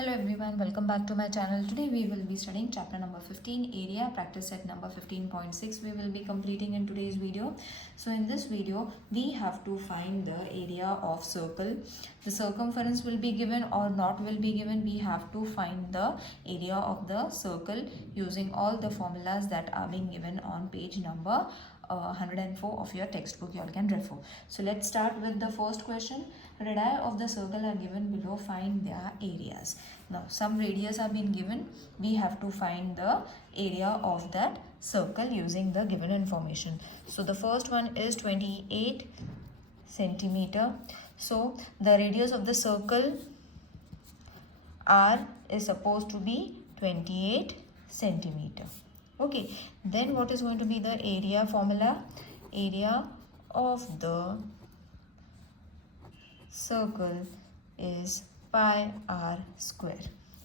Hello everyone, welcome back to my channel. Today we will be studying chapter number 15, area, practice set number 15.6 we will be completing in today's video. So in this video we have to find the area of circle. The circumference will be given or not will be given. We have to find the area of the circle using all the formulas that are being given on page number 104 of your textbook. You all can refer. So let's start with the first question. Radii of the circle are given below. Find their areas. Now some radius are being given. We have to find the area of that circle using the given information. So the first one is 28 centimeter. So the radius of the circle R is supposed to be 28 centimeter. Okay, then what is going to be the area formula? Area of the circle is pi r square.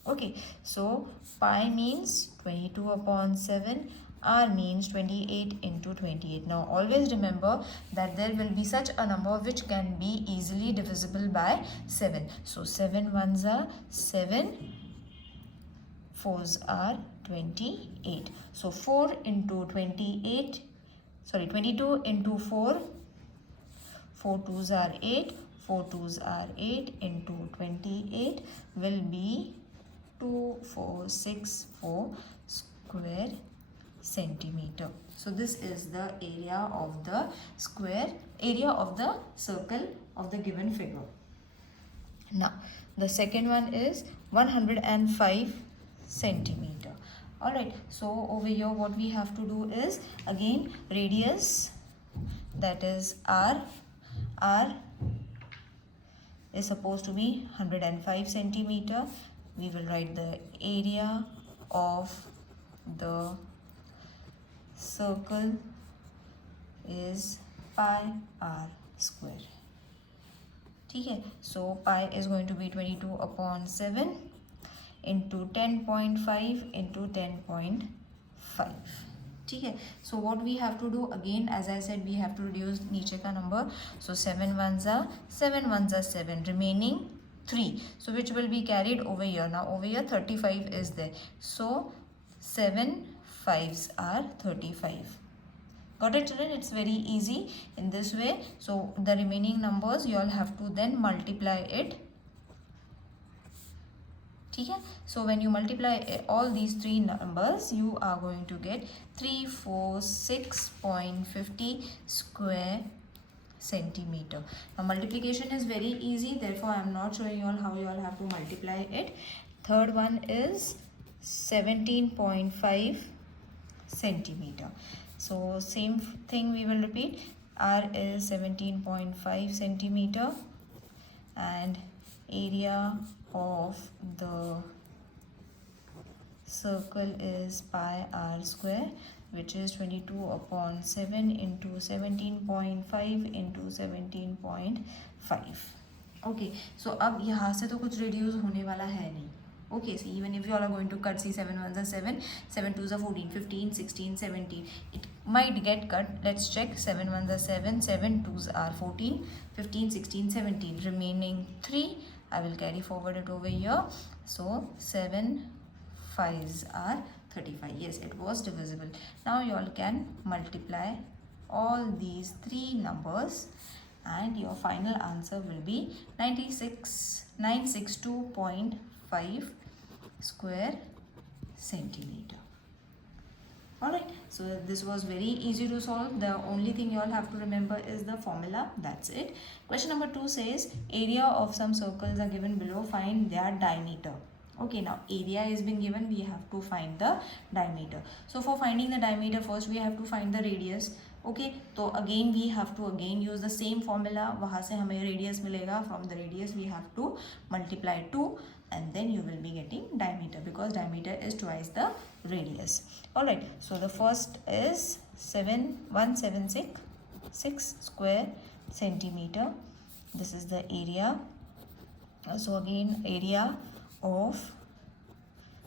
Okay, so pi means 22 upon 7, r means 28 into 28. Now always remember that there will be such a number which can be easily divisible by 7. So 7 ones are 7, 4s are 28. So 4 into 28, 22 into 4, 4 2s are 8, 4 2s are 8 into 28 will be 2464 square centimeter. So this is the area of the circle of the given figure. Now the second one is 105 centimeter. Alright, so over here what we have to do is again radius, that is r is supposed to be 105 centimeter. We will write the area of the circle is pi r square. Okay, so pi is going to be 22 upon 7 into 10.5 into 10.5. Okay, so what we have to do again, as I said, we have to reduce niche ka number. So 7 ones are 7, remaining 3. So which will be carried over here. Now over here 35 is there. So 7 5s are 35. Got it, children? It's very easy in this way. So the remaining numbers you all have to then multiply it. Okay? So when you multiply all these three numbers, you are going to get 346.50 square centimeter. Now multiplication is very easy, therefore I am not showing you all how you all have to multiply it. Third one is 17.5 centimeter. So same thing we will repeat. R is 17.5 centimeter and area of the circle is pi r square, which is 22 upon 7 into 17.5 into 17.5. Okay, so अब यहाँ से तो कुछ reduce होने वाला है नहीं. Okay, so even if you all are going to cut, see 7 1s are 7, 7 2s are 14, 15, 16, 17. It might get cut. Let's check. 7 1s are 7, 7 2s are 14, 15, 16, 17. Remaining 3. I will carry forward it over here. So 7 5s are 35. Yes, it was divisible. Now you all can multiply all these three numbers and your final answer will be 962.5 square centimeter. Alright, so this was very easy to solve. The only thing you all have to remember is the formula. That's it. Question number 2 says area of some circles are given below. Find their diameter. Okay, now area is being given. We have to find the diameter. So for finding the diameter, first we have to find the radius. Okay, so again we have to use the same formula. वहाँ से हमें radius मिलेगा. From the radius we have to multiply 2 and then you will be getting diameter because diameter is twice the radius. Alright, so the first is 7176 square centimeter. This is the area. So again area of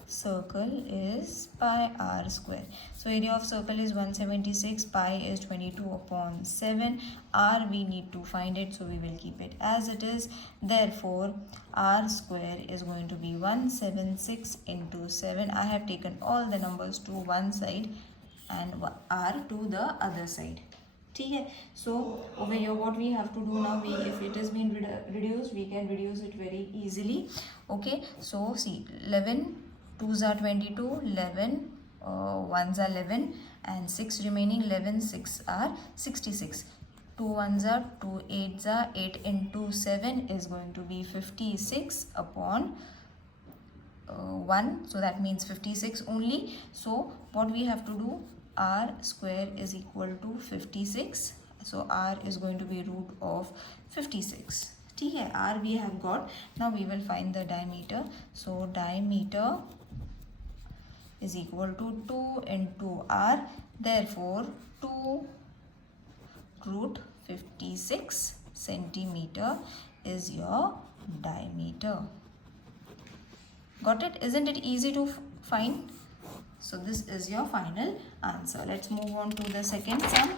circle is pi r square. So area of circle is 176, pi is 22 upon 7, r we need to find it, so we will keep it as it is. Therefore r square is going to be 176 into 7. I have taken all the numbers to one side and r to the other side. Okay, so over here what we have to do now, if it has been reduced, we can reduce it very easily. Okay, so see, 11 2s are 22, 11 1s are 11, and 6 remaining, 11 6 are 66. 2 1s are 2, 8s are 8 into 7 is going to be 56 upon 1, so that means 56 only. So what we have to do, r square is equal to 56, so r is going to be root of 56. Okay, r we have got. Now we will find the diameter. So diameter is equal to 2 into r, therefore 2 root 56 centimeter is your diameter. Got it? Isn't it easy to find? So this is your final answer. Let's move on to the second sum.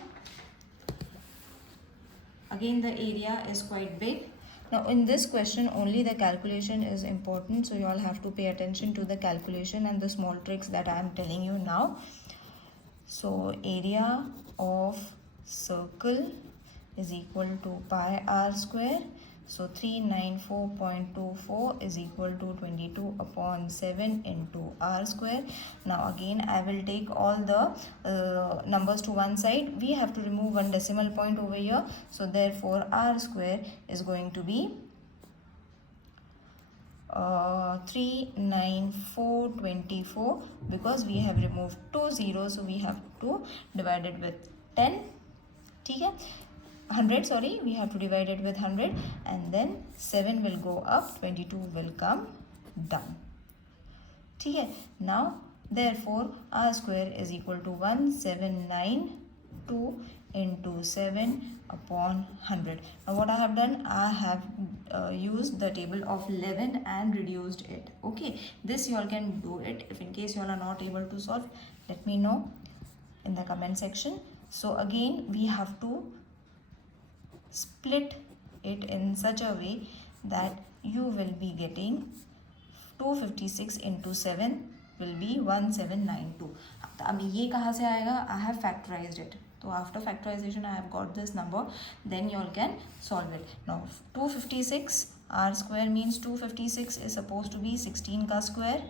Again, the area is quite big. Now in this question only the calculation is important, so you all have to pay attention to the calculation and the small tricks that I am telling you now. So area of circle is equal to pi r square. So 394.24 is equal to 22 upon 7 into r square. Now again I will take all the numbers to one side. We have to remove one decimal point over here. So therefore r square is going to be 39424, because we have removed 2 zeros, so we have to divide it with 10. Okay? 100, sorry, we have to divide it with 100, and then 7 will go up, 22 will come down. Okay, now therefore r square is equal to 1792 into 7 upon 100. Now what I have done, I have used the table of 11 and reduced it. Okay, this you all can do it. If in case you all are not able to solve, let me know in the comment section. So again we have to split it in such a way that you will be getting 256 into 7 will be 1792. अब ये कहाँ से आएगा? I have factorized it. So after factorization I have got this number, then you all can solve it. Now 256 r square means 256 is supposed to be 16 ka square.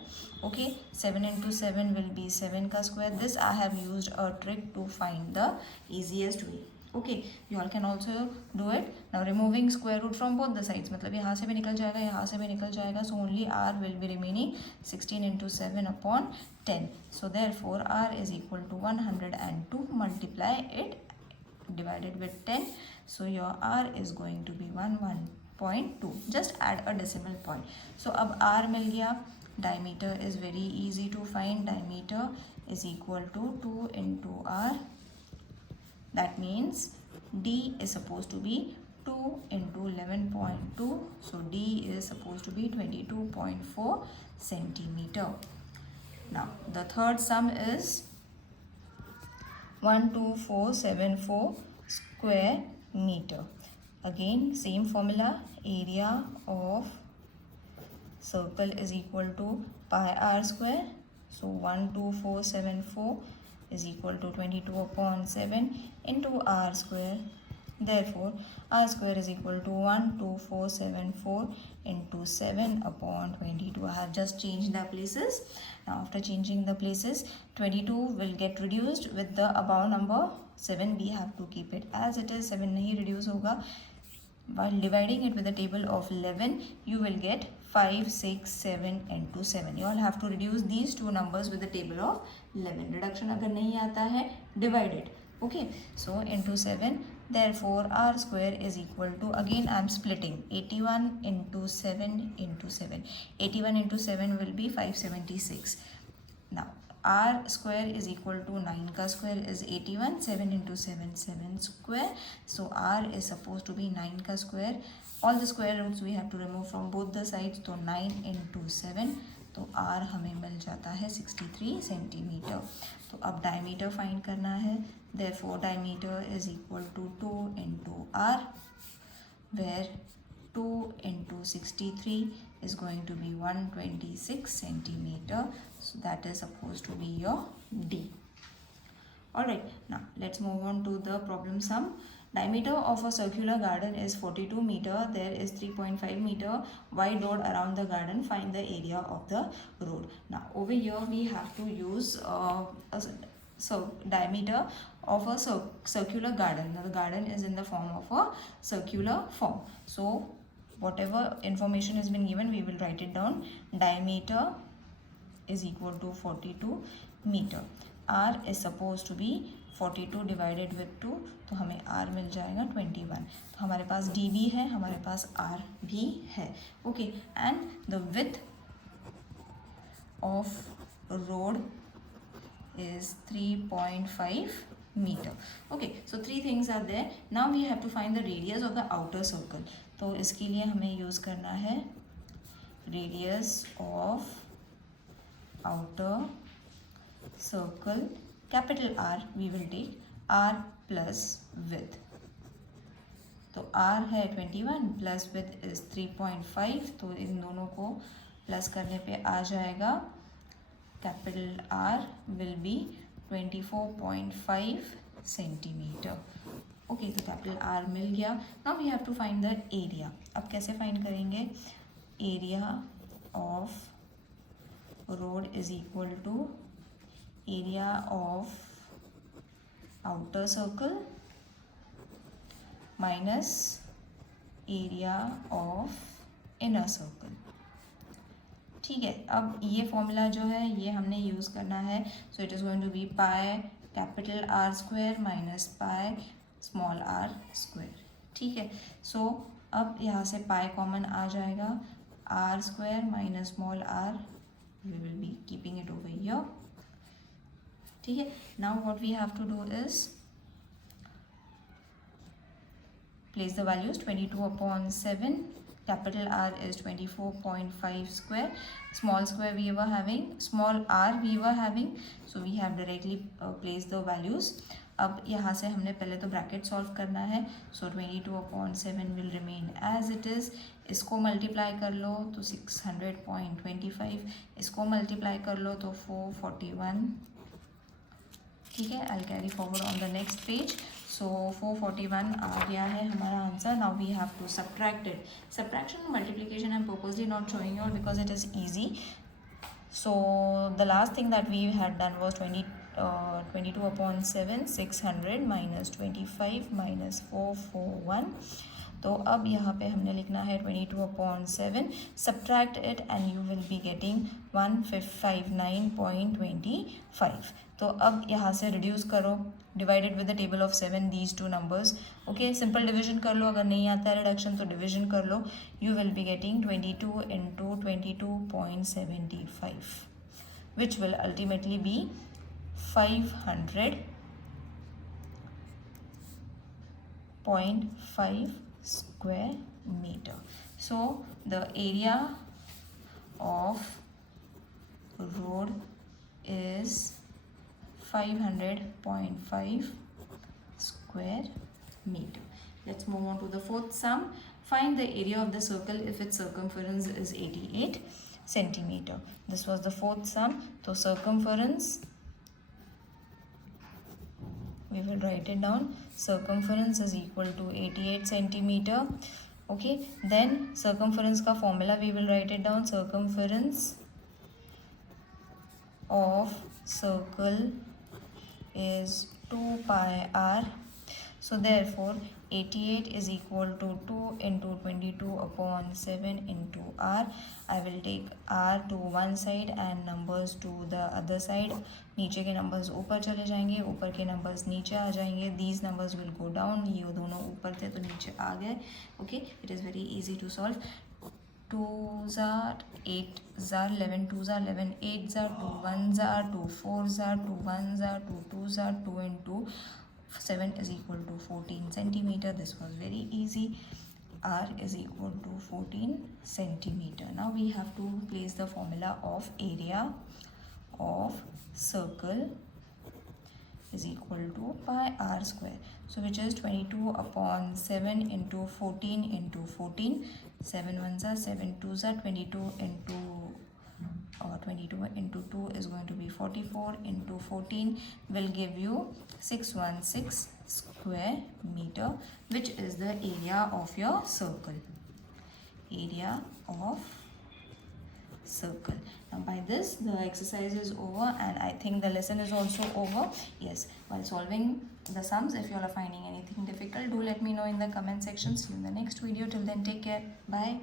Okay, 7 into 7 will be 7 ka square. This I have used a trick to find the easiest way. Okay, you all can also do it. Now removing square root from both the sides, मतलब यहाँ से भी निकल जाएगा, यहाँ से भी निकल जाएगा, so only r will be remaining 16 into 7 upon 10. So therefore r is equal to 102. Multiply it divided with 10, so your r is going to be 11.2. Just add a decimal point. So अब r मिल गया. Diameter is very easy to find. Diameter is equal to 2 into r. That means D is supposed to be 2 into 11.2. So D is supposed to be 22.4 centimeter. Now the third sum is 12474 square meter. Again same formula, area of circle is equal to pi r square. So 12474 is equal to 22 upon 7 into r square. Therefore r square is equal to 12474 into 7 upon 22. I have just changed the places. Now after changing the places, 22 will get reduced with the above number. 7 we have to keep it as it is. 7 nahi reduce hoga. While dividing it with the table of 11, you will get 5, 6, 7 into 7. You all have to reduce these two numbers with the table of 11. Reduction agar nahi aata hai, divide it. Okay, so into 7. Therefore r square is equal to, again I am splitting, 81 into 7 into 7. 81 into 7 will be 576. Now r square is equal to 9 ka square is 81. 7 into 7, 7 square. So r is supposed to be 9 ka square. All the square roots we have to remove from both the sides. So 9 into 7, तो r हमें मिल जाता है 63 centimetre. तो अब diameter find करना है, therefore diameter is equal to 2 into r, where 2 into 63 is going to be 126 centimeter. So that is supposed to be your D. Alright, now let's move on to the problem sum. Diameter of a circular garden is 42 meter. There is 3.5 meter wide road around the garden. Find the area of the road. Now over here we have to use diameter of a circular garden. Now the garden is in the form of a circular form. So whatever information has been given, we will write it down. Diameter is equal to 42 meter. R is supposed to be 42 divided with 2, तो हमें R मिल जाएगा 21. तो हमारे पास D भी है, हमारे पास R भी है. Okay, and the width of road is 3.5 meter. Okay, so three things are there. Now we have to find the radius of the outer circle. तो इसके लिए हमें यूज़ करना है radius of outer circle, capital R we will take, R plus width. तो R है 21 plus width is 3.5, तो इन दोनों को प्लस करने पे आ जाएगा, capital R will be 24.5 centimeter. Okay, तो कैपिटल R मिल गया. Now we have to find the area. अब कैसे फाइंड करेंगे? Area of road is equal to area of outer circle minus area of inner circle. ठीक है, अब ये फॉर्मूला जो है ये हमने यूज़ करना है. So it is going to be pi capital R square minus pi small r square. ठीक है, सो अब यहाँ से पाई कॉमन आ जाएगा, r square minus small r, we will be keeping it over here. ठीक है, now what we have to do is place the values. 22/7, capital R is 24.5 square, small square we were having, small r we were having, so we have directly placed the values. अब यहाँ से हमने पहले तो bracket solve करना है. So 22/7 will remain as it is. इसको multiply कर लो तो 600.25, इसको मल्टीप्लाई कर लो तो 441. ठीक है, I carry forward on the next page. So 441 आ गया है हमारा answer. Now we have to subtract it. Subtraction multiplication I am purposely not showing you because it is easy. So the last thing that we had done was 22/7, 600 minus 25 minus 441. तो अब यहाँ पे हमने लिखना है 22/7, subtract it and you will be getting 159.25. तो अब यहाँ से रिड्यूस करो, divided with the table of 7 these two numbers. Okay, simple division कर लो, अगर नहीं आता है रिडक्शन तो डिविजन कर लो. You will be getting 22 into 22.75, which will ultimately be 500.5 square meter. So the area of road is 500.5 square meter. Let's move on to the fourth sum. Find the area of the circle if its circumference is 88 centimeter. This was the fourth sum. So circumference, we will write it down. Circumference is equal to 88 centimeter. Okay, then circumference का formula we will write it down. Circumference of circle is 2 pi r. So therefore 88 is equal to 2 into 22/7 into r. I will take r to one side and numbers to the other side. नीचे के numbers ऊपर चले जाएंगे, ऊपर के numbers नीचे आ जाएंगे. These numbers will go down. ये दोनों ऊपर थे तो नीचे आ गए. Okay, it is very easy to solve. 2s are 8s are 11, 2s are 11, 8s are 2, 1s are 2, 4s are 2, 1s are 2, 2s are 2 and 2. 7 is equal to 14 centimeter. This was very easy. r is equal to 14 centimeter. Now we have to place the formula of area of circle is equal to pi r square. So which is 22 upon 7 into 14 into 14. 7 ones are 7 twos are 22 into 22 into 2 is going to be 44 into 14 will give you 616 square meter, which is the area of your circle. Area of circle. Now by this the exercise is over and I think the lesson is also over. Yes, while solving the sums, if you all are finding anything difficult, do let me know in the comment section. See you in the next video. Till then, take care. Bye.